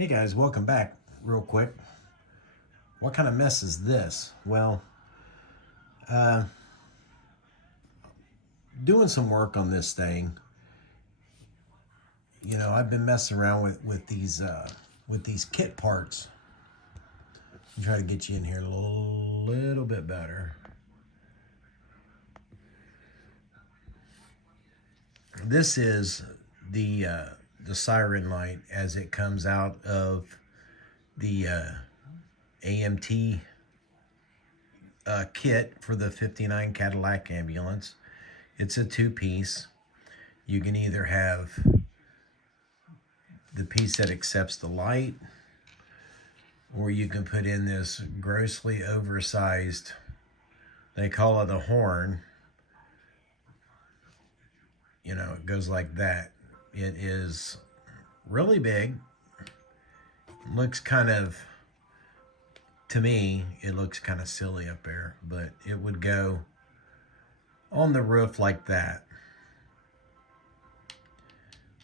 Hey guys, welcome back. Real quick, what kind of mess is this? Well, uh, doing some work on this thing. I've been messing around with these kit parts. I'm trying to get you in here a little bit better. This is the siren light as it comes out of the AMT kit for the '59 Cadillac ambulance. It's a two-piece. You can either have the piece that accepts the light, or you can put in this grossly oversized, they call it a horn. It goes like that. It is really big. Looks kind of, to me, it looks kind of silly up there, but it would go on the roof like that.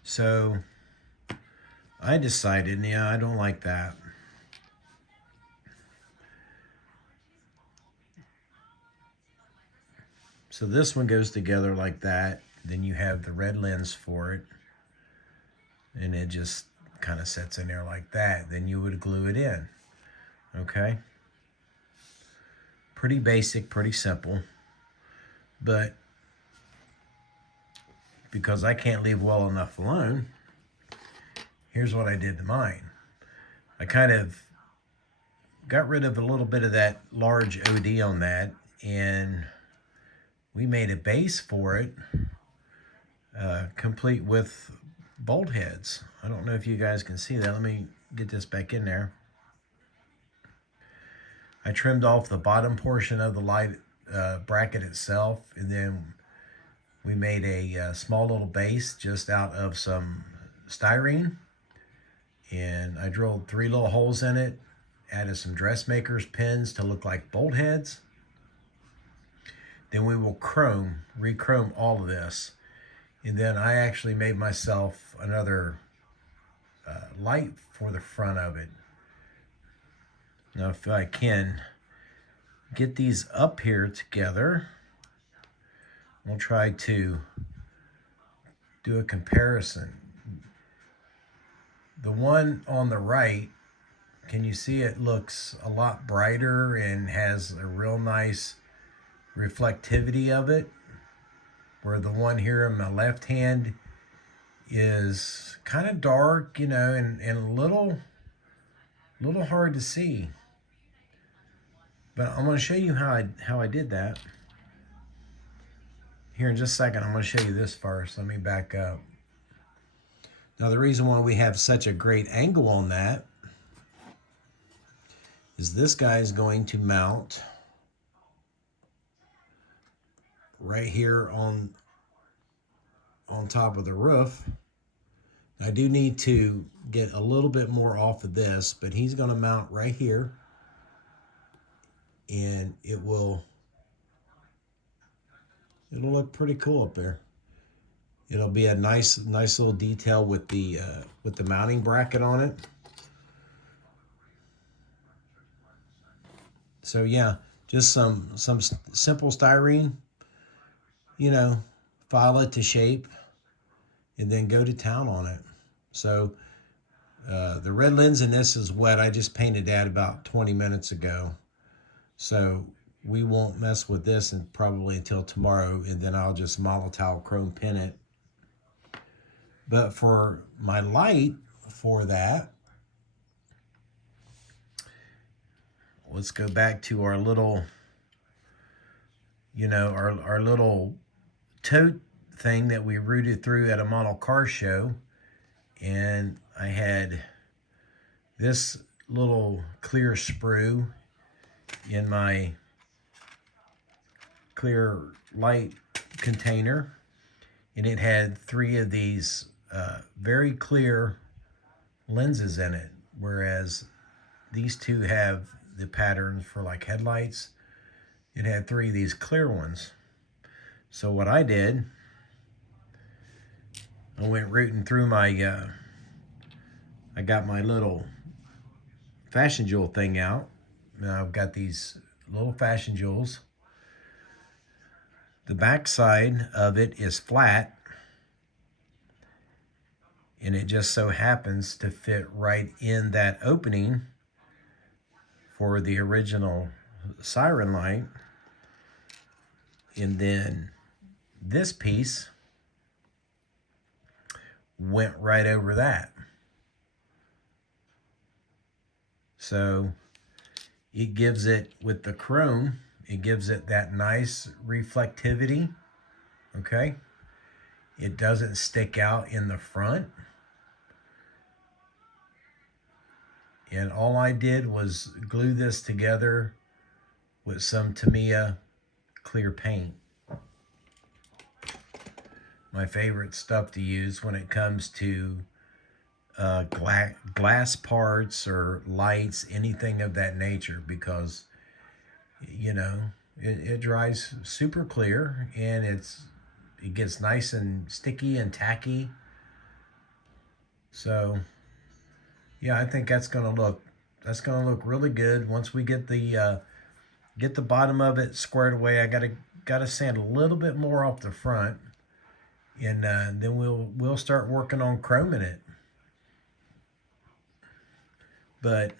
So I decided, yeah, I don't like that. So this one goes together like that. Then you have the red lens for it. And it just kind of sets in there like that. Then you would glue it in. Okay? Pretty basic, pretty simple. But because I can't leave well enough alone, here's what I did to mine. I kind of got rid of a little bit of that large OD on that, and we made a base for it, complete with bolt heads. I don't know if you guys can see that. Let me get this back in there. I trimmed off the bottom portion of the light bracket itself, and then we made a small little base just out of some styrene, and I drilled 3 little holes in it, added some dressmaker's pins to look like bolt heads. Then we will re-chrome all of this. And then I actually made myself another light for the front of it. Now, if I can get these up here together, we'll try to do a comparison. The one on the right, can you see it looks a lot brighter and has a real nice reflectivity of it, where the one here in my left hand is kind of dark, and a little hard to see. But I'm going to show you how I did that. Here in just a second, I'm going to show you this first. Let me back up. Now, the reason why we have such a great angle on that is this guy is going to mount right here on top of the roof. I do need to get a little bit more off of this, but he's going to mount right here, and it'll look pretty cool up there. It'll be a nice little detail with the mounting bracket on it. So yeah, just some simple styrene, file it to shape, and then go to town on it. So the red lens in this is wet. I just painted that about 20 minutes ago. So we won't mess with this and probably until tomorrow, and then I'll just Molotov chrome pin it. But for my light for that, let's go back to our little, our little tote thing that we rooted through at a model car show. And I had this little clear sprue in my clear light container, and it had 3 of these very clear lenses in it, whereas these 2 have the patterns for like headlights. It had 3 of these clear ones. So what I did, I went rooting through my I got my little fashion jewel thing out. Now I've got these little fashion jewels. The back side of it is flat, and it just so happens to fit right in that opening for the original siren light. And then this piece went right over that. So it gives it, with the chrome, it gives it that nice reflectivity, okay? It doesn't stick out in the front. And all I did was glue this together with some Tamiya clear paint. My favorite stuff to use when it comes to glass parts or lights, anything of that nature, because you know it dries super clear, and it gets nice and sticky and tacky. So yeah, I think that's gonna look really good once we get the bottom of it squared away. I gotta sand a little bit more off the front, and then we'll start working on chroming it. But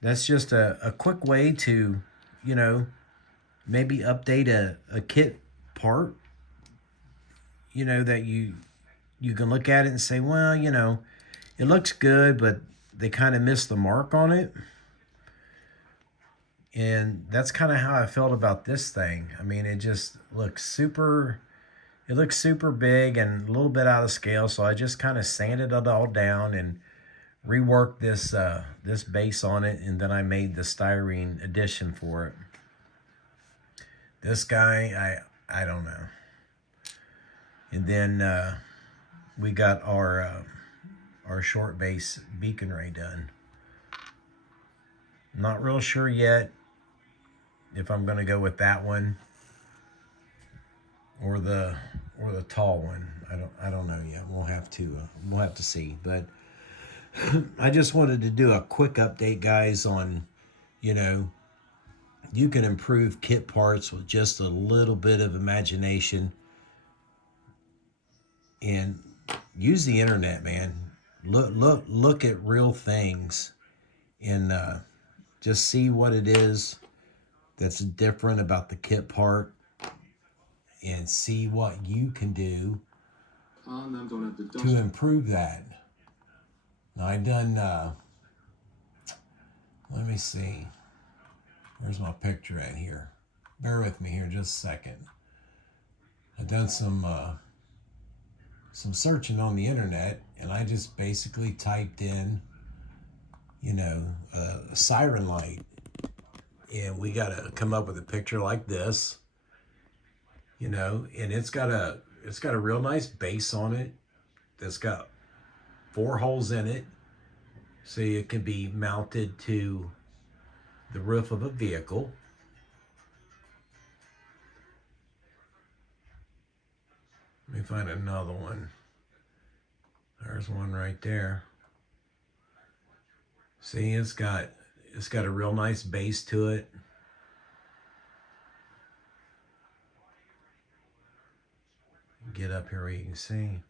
that's just a quick way to, maybe update a kit part, that you can look at it and say, well, it looks good, but they kind of missed the mark on it. And that's kind of how I felt about this thing. I mean, it just looks super big and a little bit out of scale. So I just kind of sanded it all down and reworked this base on it, and then I made the styrene addition for it. This guy, I don't know. And then we got our short base beacon ray done. Not real sure yet if I'm going to go with that one or the tall one. I don't know yet. We'll have to see. But I just wanted to do a quick update, guys, on, you can improve kit parts with just a little bit of imagination and use the internet, man. Look at real things and just see what it is that's different about the kit part and see what you can do to improve that. Now I done, let me see. Where's my picture at here? Bear with me here just a second. I've done some searching on the internet, and I just basically typed in, a siren light. And we got to come up with a picture like this, and it's got a real nice base on it that's got 4 holes in it, so it can be mounted to the roof of a vehicle. Let me find another one. There's one right there. See, it's got a real nice base to it. Get up here where you can see.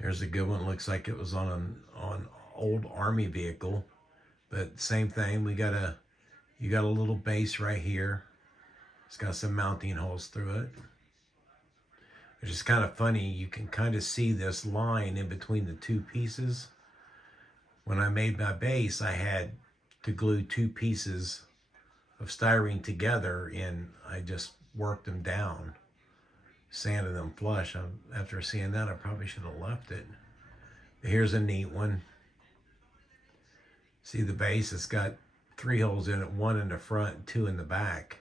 Here's a good one. Looks like it was on an old army vehicle, but same thing. You got a little base right here. It's got some mounting holes through it, which is kind of funny. You can kind of see this line in between the 2 pieces. When I made my base, I had to glue 2 pieces of styrene together, and I just worked them down, sanded them flush. After seeing that, I probably should have left it. But here's a neat one. See the base? It's got 3 holes in it, 1 in the front, 2 in the back.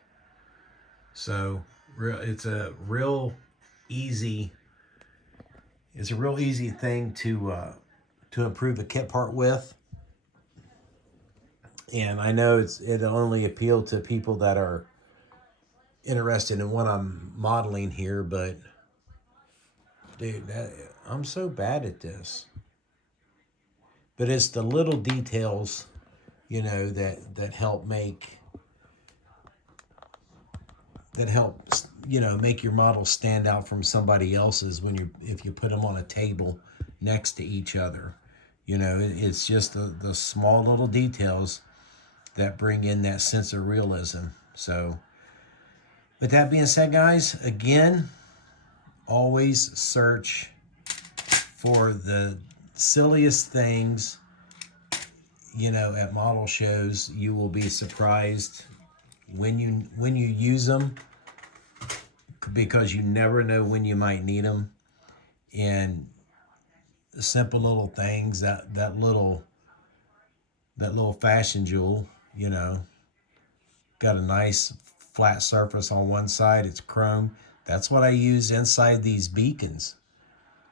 So it's a real easy thing to improve the kit part with. And I know it only appeal to people that are interested in what I'm modeling here, but dude, I'm so bad at this. But it's the little details, you know, that help make your model stand out from somebody else's if you put them on a table next to each other. You know, it's just the small little details that bring in that sense of realism. So with that being said, guys, again, always search for the silliest things, you know, at model shows. You will be surprised when you use them, because you never know when you might need them. And the simple little things, that little fashion jewel, you know, got a nice flat surface on one side, it's chrome. That's what I use inside these beacons.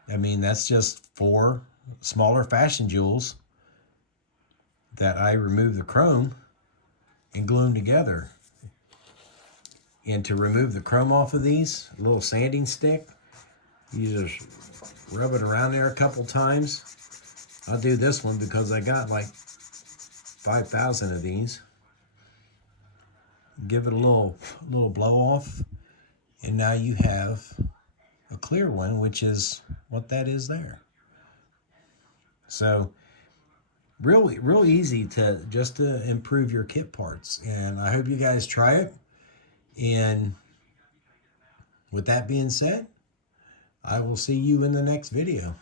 I mean, that's just 4 smaller fashion jewels that I remove the chrome and glue them together. And to remove the chrome off of these, a little sanding stick, you just rub it around there a couple times. I'll do this one because I got like 5,000 of these. Give it a little blow off, and now you have a clear one, which is what that is there. So real easy to improve your kit parts, and I hope you guys try it. And with that being said, I will see you in the next video.